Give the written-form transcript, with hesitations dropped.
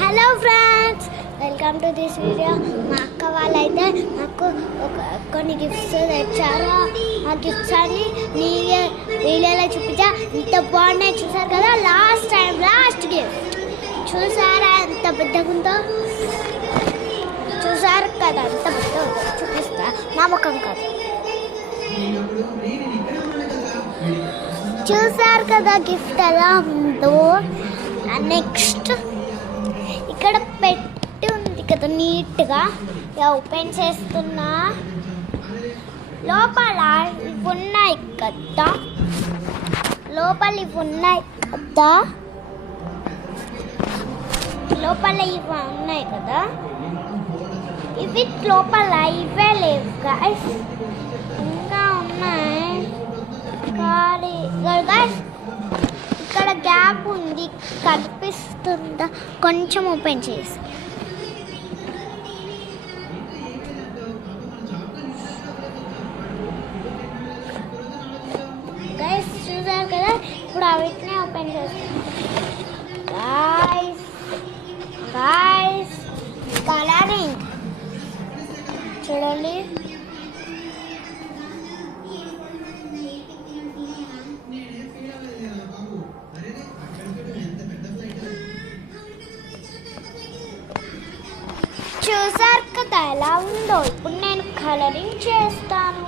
Hello friends, welcome to this video. మా అక్క వాళ్ళైతే నాకు కొన్ని గిఫ్ట్స్ తెచ్చారు. ఆ గిఫ్ట్స్ అన్ని వీడియోలో చూపించా. ఇంత బాగున్నాయి చూసారు కదా. లాస్ట్ గిఫ్ట్ చూసారా ఎంత పెద్దగా ఉందో? చూసారు కదా ఎంత పెద్దగా ఉందో? చూపిస్తా, నా ముఖం కాదు. చూసారు కదా గిఫ్ట్ ఎలా ఉందో. నెక్స్ట్ ఇక్కడ పెట్టి ఉంది కదా నీట్గా. ఓపెన్ చేస్తున్నా. లోపల ఇవి ఉన్నాయి కదా, లోపల ఇవి ఉన్నాయి కదా, ఇవి లోపల ఇవే లేవు గైస్, ఇంకా ఉన్నాయి. కానీ గైస్ ఇక్కడ గ్యాప్ ఉంది, కనిపిస్తుందా? కొంచెం ఓపెన్ చేసి గైస్ చూసారు కదా. ఇప్పుడు వీటిని ఓపెన్ చేస్తాం. గైస్ కలరింగ్ చూడండి. చూసారు కదా ఎలా ఉందో. ఇప్పుడు నేను కలరింగ్ చేస్తాను.